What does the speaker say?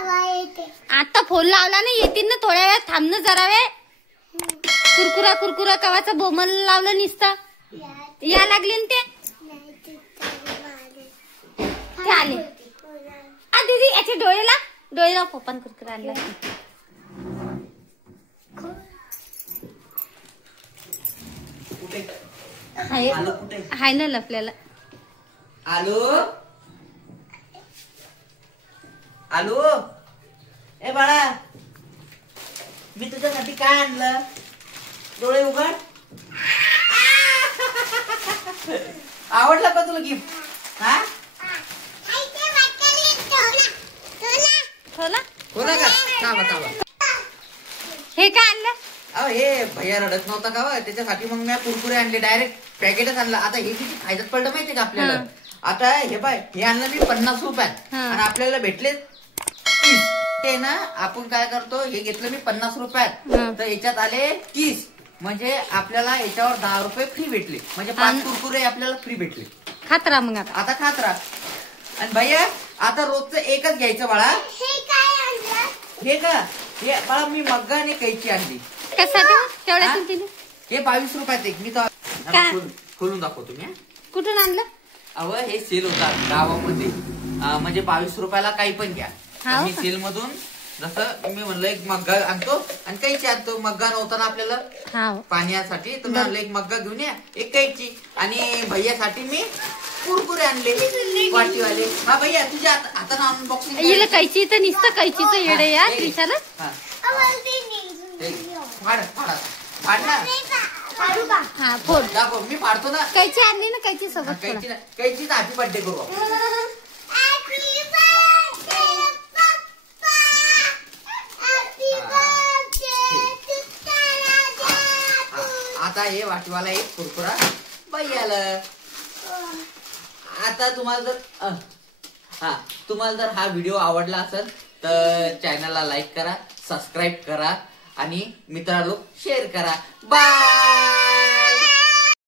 आता फोन लावला ना येतील ना थोड्या वेळ थांबणं जरा वेळ. कुरकुरा कुरकुरा कवाचा बोमल लावलं निसतं या लागले ना ते आले. आ दीदी याचे डोळेला पोपन कुरकुरा आणला. हाय ना लपल्याला. आलो आलो ए बाळा मी तुझ्यासाठी काय आणलं. डोळे उघड. आवडलं का तुला गिफ्ट. हा बोला का थांबा थांबा. हे काय आणलं. अहो हे भैया रडत नव्हता का त्याच्यासाठी मग मी कुरकुरे आणले. डायरेक्ट पॅकेटच आणलं. आता हे किती फायद्यात पडलं माहितीये का आपल्याला. आता हे बाय हे आणलं मी 50 रुपयात आणि आपल्याला भेटले 30. ते ना आपण काय करतो हे घेतलं मी 50 रुपयात तर याच्यात आले 30 म्हणजे आपल्याला याच्यावर 10 रुपये फ्री भेटले. म्हणजे 5 कुरकुरे आपल्याला फ्री भेटले. खात राहा मग आता खात राहा. आणि भैया आता रोजचं एकच घ्यायचं बाळा. हे का हे बाळा मी मग्गा आणि कैची आणली. हे 22 रुपयात एक. मी तर खोलून दाखवतो मी. कुठून आणलं. अव हे सेल होता गावामध्ये म्हणजे 22 रुपयाला काही पण घ्या. मी सेल मधून जसं मी म्हणलं एक मग्गा आणतो आणि कैची आणतो. मग्गा नव्हता ना आपल्याला पाण्यासाठी तर मी म्हणलं एक मग्गा घेऊन या एक कैची. आणि भैयासाठी मी कुरकुरे आणले वाटीवाले. हा भैया तुझ्या हाताने अनबॉक्सिंग. कैची तर निसतं कैचीचं येड या त्रिशाला. फाड फाड फाड ना. हा फोड दाखव मी फाडतो ना. कैची आणली ना कैची सोबत. कैचीचा हॅपी बर्थडे करू. आता हे वाटीवाला एक कुरकुरा भैयाला. आता तुम्हाला जर हा व्हिडिओ आवडला असेल तर चॅनलला लाईक करा, सबस्क्राईब करा आणि मित्रांनो शेअर करा. बाय.